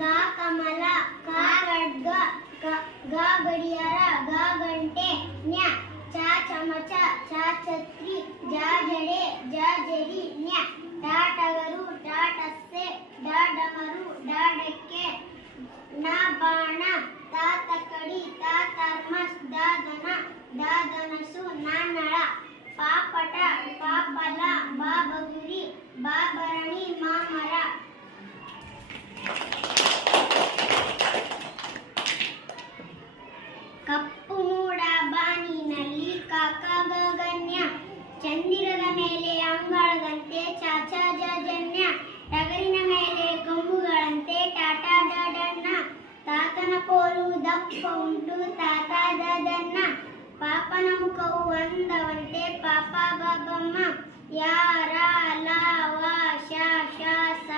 ಕ ಕಮಲ, ಕ ಖಡ್ಗ, ಗ ಗಡಿಯಾರ, ಗ ಗಂಟೆ, ಜ್ಞ ಚ ಚಮಚ, ಛ ಛತ್ರಿ, ಜ ಜಡೆ, ಜ ಜರಿ, ಜ್ಞ ಟ ಟಗರು, ಟ ಟಸ್ಸೆ, ಡ ಡಮರು, ಡ ಡಕ್ಕೆ, ನ ಬಾಣ, ತ ತಕ್ಕಡಿ, ತ ಥರ್ಮಸ್, ದ ದನ, ದ ಧನಸು, ನ ನಳ, ಪ ಪಟ, ಪ ಫಲ, ಬ ಬಗುರಿ, ಬ ಭರಣಿ, ಮ ಮರ. ಕಪ್ಪು ಮೂಡ ಬಾನಿನಲ್ಲಿ ಕಾಕ ಗಗನ್ಯ, ಚಂದಿರದ ಮೇಲೆ ಅಂಗಳದಂತೆ ಚಾಚ ಜಜನ್ಯ, ಟಗರಿನ ಮೇಲೆ ಕೊಂಬುಗಳಂತೆ ಟಾಟ ಡಡನ್ನ, ತಾತನ ಕೋಲು ದಪ್ಪ ಉಂಟು ತಾತ ದದನ್ನ, ಪಾಪನ ಮುಖವು ಅಂದವಂತೆ ಪಾಪ ಬಾಬಮ್ಮ, ಯಾರ ಲ ವ ಶ ಶ ಸ